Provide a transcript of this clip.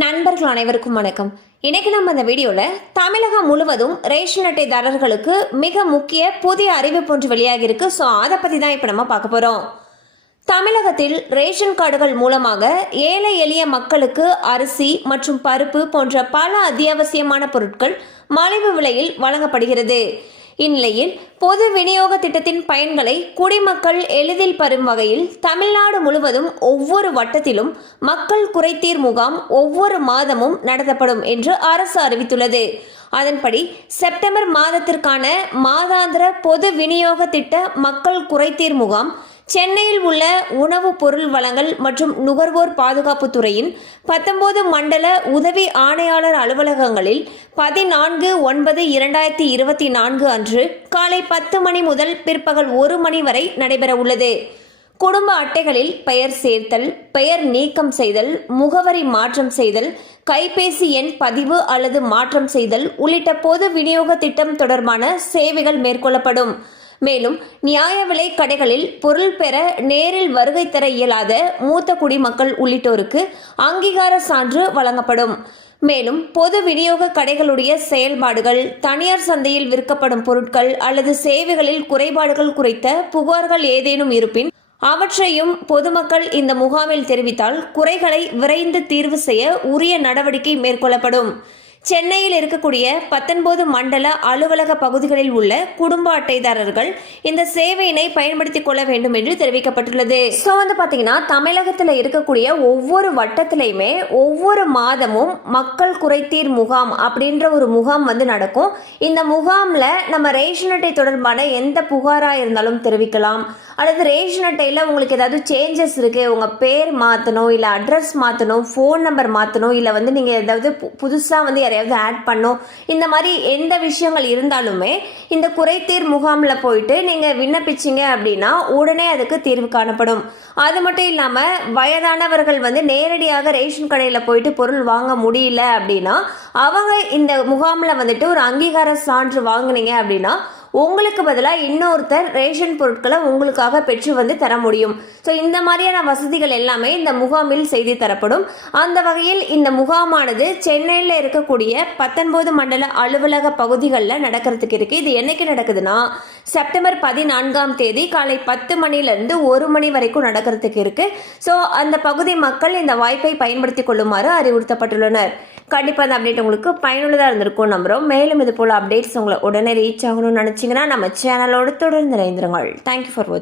நண்பர்கள் அனைவருக்கும் வணக்கம். இன்னைக்கு நம்ம இந்த வீடியோவில் தமிழகம் முழுவதும் ரேஷன் அட்டைதாரர்களுக்கு மிக முக்கிய புதிய அறிவிப்பு ஒன்று வெளியாகி இருக்கு. ஸோ அதை பற்றி தான் இப்போ நம்ம பார்க்க போகிறோம் தமிழகத்தில் ரேஷன் கார்டுகள் மூலமாக ஏழை எளிய மக்களுக்கு அரிசி மற்றும் பருப்பு போன்ற பல அத்தியாவசியமான பொருட்கள் மலிவு விலையில் வழங்கப்படுகிறது. இந்நிலையில் பொது விநியோக திட்டத்தின் பயன்களை குடிமக்கள் எளிதில் பெறும் வகையில் தமிழ்நாடு முழுவதும் ஒவ்வொரு வட்டத்திலும் மக்கள் குறைதீர் முகாம் ஒவ்வொரு மாதமும் நடத்தப்படும் என்று அரசு அறிவித்துள்ளது. அதன்படி செப்டம்பர் மாதத்திற்கான மாதாந்திர பொது விநியோக திட்ட மக்கள் குறைதீர் முகாம் சென்னையில் உள்ள உணவுப் பொருள் வழங்கல் மற்றும் நுகர்வோர் பாதுகாப்பு துறையின் பத்தொன்பது மண்டல உதவி ஆணையாளர் அலுவலகங்களில் பதினான்கு ஒன்பது இரண்டாயிரத்தி இருபத்தி நான்கு அன்று காலை பத்து மணி முதல் பிற்பகல் ஒரு மணி வரை நடைபெற உள்ளது. குடும்ப அட்டைகளில் பெயர் சேர்த்தல் பெயர் நீக்கம் செய்தல் முகவரி மாற்றம் செய்தல் கைபேசி எண் பதிவு அல்லது மாற்றம் செய்தல் உள்ளிட்ட பொது விநியோக திட்டம் தொடர்பான சேவைகள் மேற்கொள்ளப்படும். மேலும் நியாய விலை கடைகளில் பொருள் பெற நேரில் வருகை தர இயலாத மூத்த குடிமக்கள் உள்ளிட்டோருக்கு அங்கீகார சான்று வழங்கப்படும். மேலும் பொது விநியோக கடைகளுடைய செயல்பாடுகள் தனியார் சந்தையில் விற்கப்படும் பொருட்கள் அல்லது சேவைகளில் குறைபாடுகள் குறித்த புகார்கள் ஏதேனும் இருப்பின் அவற்றையும் பொதுமக்கள் இந்த முகாமில் தெரிவித்தால் குறைகளை விரைந்து தீர்வு செய்ய உரிய நடவடிக்கை மேற்கொள்ளப்படும். சென்னையில் இருக்கக்கூடிய பத்தொன்பது மண்டல அலுவலக பகுதிகளில் உள்ள குடும்ப அட்டைதாரர்கள் இந்த சேவையினை பயன்படுத்திக் கொள்ள வேண்டும் என்று தெரிவிக்கப்பட்டுள்ளது. ஸோ வந்து பார்த்தீங்கன்னா தமிழகத்தில் இருக்கக்கூடிய ஒவ்வொரு வட்டத்திலையுமே ஒவ்வொரு மாதமும் மக்கள் குறைத்தீர் முகாம் அப்படின்ற ஒரு முகாம் வந்து நடக்கும். இந்த முகாமில் நம்ம ரேஷன் அட்டை தொடர்பான எந்த புகாராக இருந்தாலும் தெரிவிக்கலாம். அல்லது ரேஷன் அட்டையில் உங்களுக்கு ஏதாவது சேஞ்சஸ் இருக்குது உங்கள் பேர் மாற்றணும் இல்லை அட்ரஸ் மாற்றணும் ஃபோன் நம்பர் மாற்றணும் இல்லை வந்து நீங்கள் ஏதாவது புதுசாக வந்து யாரையாவது ஆட் பண்ணும். இந்த மாதிரி எந்த விஷயங்கள் இருந்தாலுமே இந்த குறைதீர் முகாமில் போயிட்டு நீங்கள் விண்ணப்பிச்சிங்க அப்படின்னா உடனே அதுக்கு தீர்வு காணப்படும். அது மட்டும் இல்லாமல் வயதானவர்கள் வந்து நேரடியாக ரேஷன் கடையில் போயிட்டு பொருள் வாங்க முடியல அப்படின்னா அவங்க இந்த முகாமில் வந்துட்டு ஒரு அங்கீகார சான்று வாங்குனீங்க அப்படின்னா உங்களுக்கு பதிலாக இன்னொருத்தர் ரேஷன் பொருட்களை உங்களுக்காக பெற்று வந்து தர முடியும். ஸோ இந்த மாதிரியான வசதிகள் எல்லாமே இந்த முகாமில் செய்து தரப்படும். அந்த வகையில் இந்த முகாமானது சென்னையில் இருக்கக்கூடிய பத்தொன்பது மண்டல அலுவலக பகுதிகளில் நடக்கிறதுக்கு இருக்குது இது என்னைக்கு நடக்குதுன்னா செப்டம்பர் பதினான்காம் தேதி காலை பத்து மணிலேருந்து ஒரு மணி வரைக்கும் நடக்கிறதுக்கு இருக்குது ஸோ அந்த பகுதி மக்கள் இந்த வாய்ப்பை பயன்படுத்தி கொள்ளுமாறு அறிவுறுத்தப்பட்டுள்ளனர். கண்டிப்பாக அந்த அப்டேட் உங்களுக்கு பயனுள்ளதாக இருந்திருக்கும் நம்புகிறோம் மேலும் இது போல் அப்டேட்ஸ் உங்களை உடனே ரீச் ஆகணும்னு நினச்சி பிடிச்சிங்கன்னா நம்ம சேனலோடு தொடர்ந்து இணைந்திருங்கள். தேங்க்யூ ஃபார் வாட்சிங்